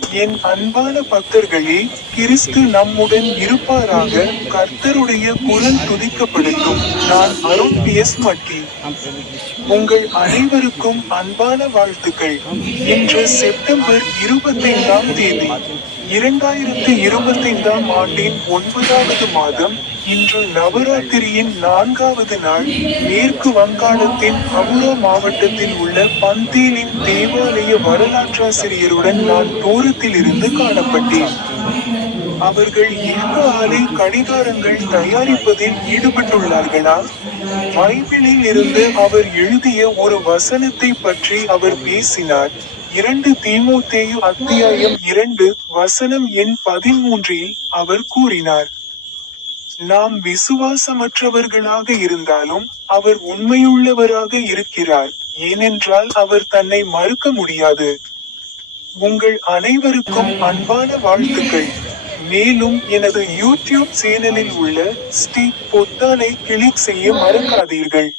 என் அன்பான பக்தர்களே கிறிஸ்து நம்முடன் இருப்பாராக கர்த்தருடைய குரல் துதிக்கப்படட்டும் நான் அருண் பி எஸ் மட்டி. உங்கள் அனைவருக்கும் அன்பான வாழ்த்துக்கள். இன்று செப்டம்பர் இருபத்தைந்தாம் தேதி இரண்டாயிரத்து இருபத்தைந்தாம் ஆண்டின் ஒன்பதாவது மாதம் இன்று நவராத்திரியின் நான்காவது நாள் மேற்கு வங்காளத்தின் ஹவுரா மாவட்டத்தில் உள்ள பந்தேலின் தேவாலய வரலாற்றாசிரியருடன் நான் தூரத்தில் இருந்து காணப்பட்டேன். அவர்கள் ஏக ஆலை கடிகாரங்கள் தயாரிப்பதில் ஈடுபட்டுள்ளார்களா? பைபிளில் இருந்து அவர் எழுதிய ஒரு வசனத்தை பற்றி அவர் பேசினார். இரண்டு தீமோத்தேயு அத்தியாயம் இரண்டு வசனம் எண் பதிமூன்றில் அவர் கூறினார் நாம் விசுவாசமற்றவர்களாக இருந்தாலும் அவர் உண்மையுள்ளவராக இருக்கிறார். ஏனென்றால் அவர் தன்னை மறுக்க முடியாது. உங்கள் அனைவருக்கும் அன்பான வாழ்த்துக்கள். மேலும் எனது யூடியூப் சேனலில் உள்ள ஸ்டீக் பொத்தானை கிளிக் செய்ய மறக்காதீர்கள்.